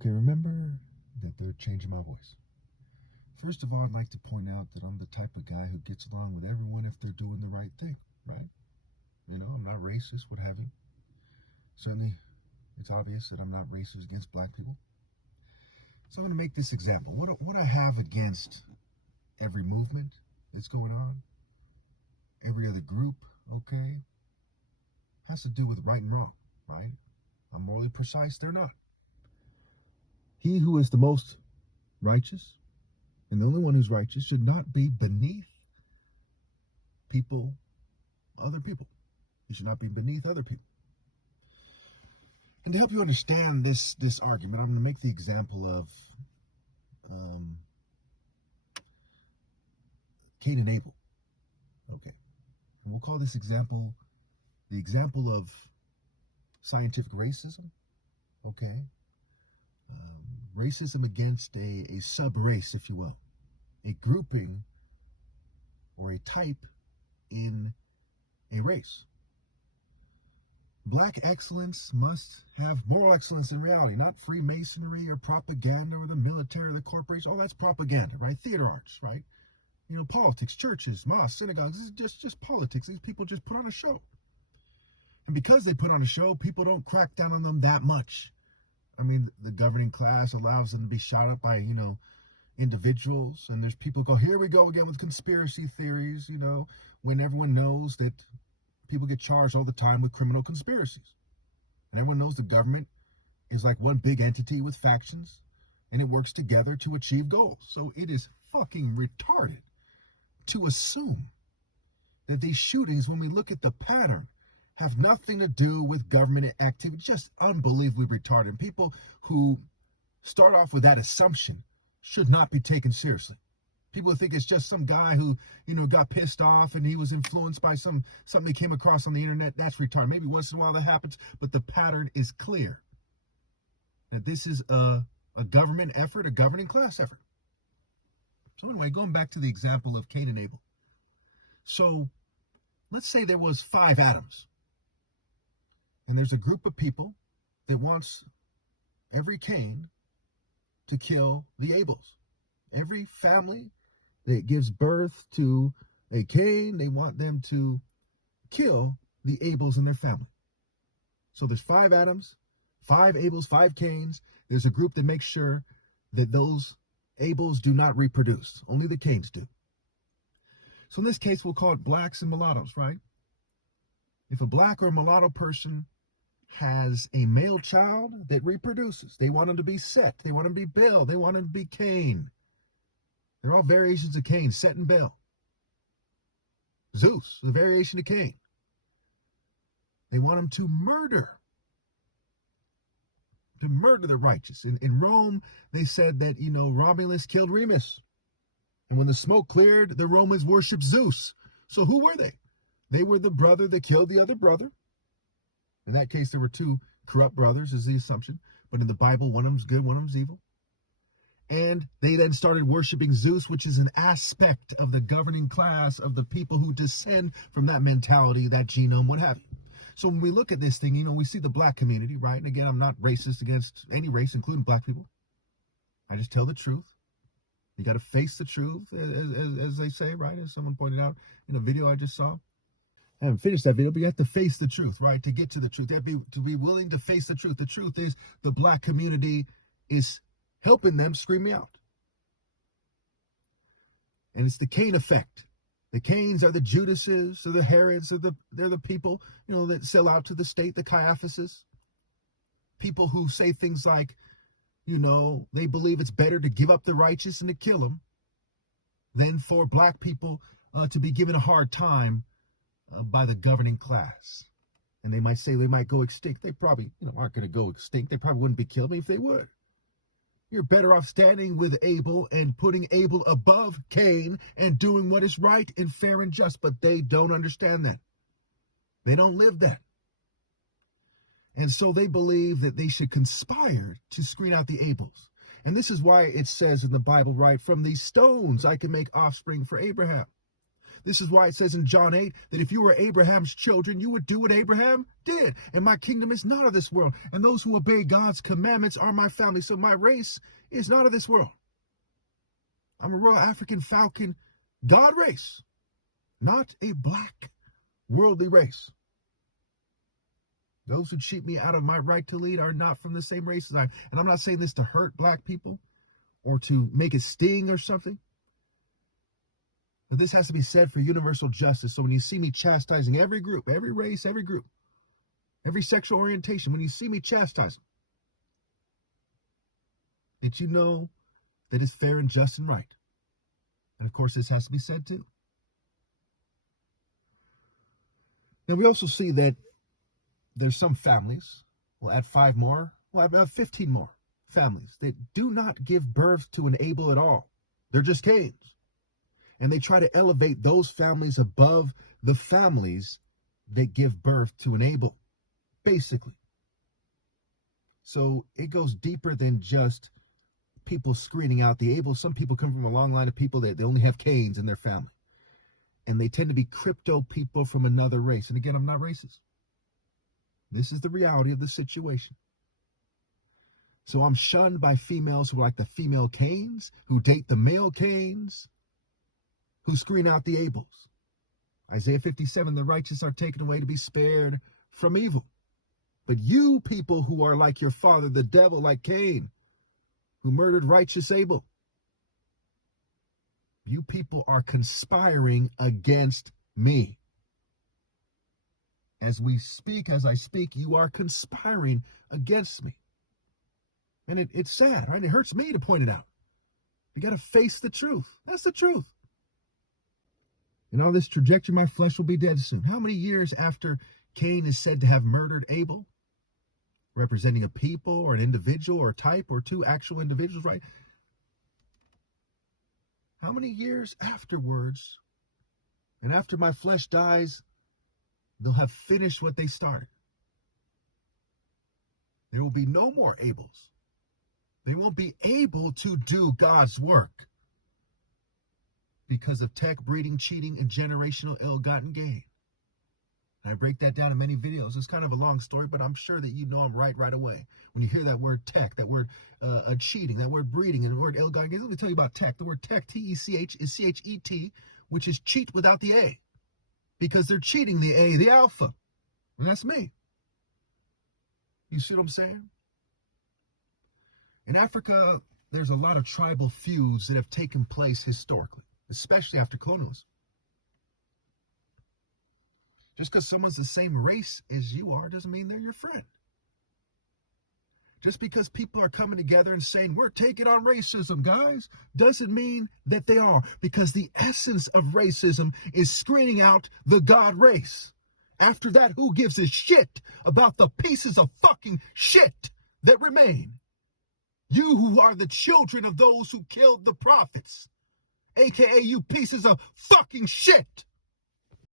Okay, remember that they're changing my voice. First of all, I'd like to point out that I'm the type of guy who gets along with everyone if they're doing the right thing, right? I'm not racist, what have you. Certainly, it's obvious that I'm not racist against black people. So I'm going to make this example. What I have against every movement that's going on, every other group, okay, has to do with right and wrong, right? I'm morally precise, they're not. He who is the most righteous, and the only one who's righteous, should not be beneath other people. He should not be beneath other people. And to help you understand this argument, I'm going to make the example of Cain and Abel. Okay. And we'll call this example the example of scientific racism. Okay. Racism against a sub-race, if you will. A grouping or a type in a race. Black excellence must have moral excellence in reality, not Freemasonry or propaganda or the military or the corporation. All that's propaganda, right? Theater arts, right? Politics, churches, mosques, synagogues. This is just politics. These people just put on a show. And because they put on a show, people don't crack down on them that much. I mean, the governing class allows them to be shot up by, individuals. And there's people go, here we go again with conspiracy theories, when everyone knows that people get charged all the time with criminal conspiracies. And everyone knows the government is like one big entity with factions, and it works together to achieve goals. So it is fucking retarded to assume that these shootings, when we look at the pattern, have nothing to do with government activity. Just unbelievably retarded. People who start off with that assumption should not be taken seriously. People think it's just some guy who, got pissed off and he was influenced by something he came across on the internet. That's retarded. Maybe once in a while that happens, but the pattern is clear. That this is a government effort, a governing class effort. So anyway, going back to the example of Cain and Abel. So let's say there was 5 Adams. And there's a group of people that wants every Cain to kill the Abels. Every family that gives birth to a Cain, they want them to kill the Abels in their family. So there's 5 Adams, 5 Abels, 5 Cains. There's a group that makes sure that those Abels do not reproduce. Only the Cains do. So in this case, we'll call it blacks and mulattoes, right? If a black or a mulatto person has a male child that reproduces, they want him to be Set, they want him to be Bill, they want him to be Cain. They're all variations of Cain, Set and Bill. Zeus, the variation of Cain. They want him to murder the righteous. In Rome, they said that, Romulus killed Remus. And when the smoke cleared, the Romans worshipped Zeus. So who were they? They were the brother that killed the other brother. In that case, there were 2 corrupt brothers, is the assumption. But in the Bible, one of them's good, one of them's evil. And they then started worshiping Zeus, which is an aspect of the governing class of the people who descend from that mentality, that genome, what have you. So when we look at this thing, we see the black community, right? And again, I'm not racist against any race, including black people. I just tell the truth. You got to face the truth, as they say, right? As someone pointed out in a video I just saw. I haven't finished that video, but you have to face the truth, right? To get to the truth. You have to be willing to face the truth. The truth is the black community is helping them scream me out. And it's the Cain effect. The Cains are the Judases, or the Herods, they're the people, that sell out to the state, the Caiaphases. People who say things like, they believe it's better to give up the righteous and to kill them than for black people to be given a hard time by the governing class. And they might say they might go extinct. They probably, aren't going to go extinct. They probably wouldn't be killing me if they would. You're better off standing with Abel and putting Abel above Cain and doing what is right and fair and just. But they don't understand that. They don't live that. And so they believe that they should conspire to screen out the Abels. And this is why it says in the Bible, right, from these stones I can make offspring for Abraham. This is why it says in John 8 that if you were Abraham's children, you would do what Abraham did. And my kingdom is not of this world. And those who obey God's commandments are my family. So my race is not of this world. I'm a Royal African Falcon God race, not a black worldly race. Those who cheat me out of my right to lead are not from the same race as I am. And I'm not saying this to hurt black people or to make it sting or something. But this has to be said for universal justice. So when you see me chastising every group, every race, every group, every sexual orientation, when you see me chastising, did you know that it's fair and just and right? And of course, this has to be said too. Now we also see that there's some families, we'll add 5 more, we'll add 15 more families that do not give birth to an Abel at all. They're just Cains. And they try to elevate those families above the families that give birth to an Abel, basically. So it goes deeper than just people screening out the Abel. Some people come from a long line of people that they only have Cains in their family. And they tend to be crypto people from another race. And again, I'm not racist. This is the reality of the situation. So I'm shunned by females who are like the female Cains, who date the male Cains, who screen out the Abels. Isaiah 57, the righteous are taken away to be spared from evil. But you people who are like your father, the devil, like Cain, who murdered righteous Abel, you people are conspiring against me. As we speak, as I speak, you are conspiring against me. And it's sad, right? It hurts me to point it out. You got to face the truth. That's the truth. In all this trajectory, my flesh will be dead soon. How many years after Cain is said to have murdered Abel, representing a people or an individual or a type or 2 actual individuals, right? How many years afterwards, and after my flesh dies, they'll have finished what they started? There will be no more Abels. They won't be able to do God's work because of tech, breeding, cheating, and generational ill-gotten gain. And I break that down in many videos. It's kind of a long story, but I'm sure that you know I'm right away. When you hear that word tech, that word cheating, that word breeding, and the word ill-gotten gain. Let me tell you about tech. The word tech, T-E-C-H, is C-H-E-T, which is cheat without the A. Because they're cheating the A, the alpha. And that's me. You see what I'm saying? In Africa, there's a lot of tribal feuds that have taken place historically, especially after colonialism. Just because someone's the same race as you are doesn't mean they're your friend. Just because people are coming together and saying, we're taking on racism, guys, doesn't mean that they are. Because the essence of racism is screening out the God race. After that, who gives a shit about the pieces of fucking shit that remain? You who are the children of those who killed the prophets, aka you pieces of fucking shit.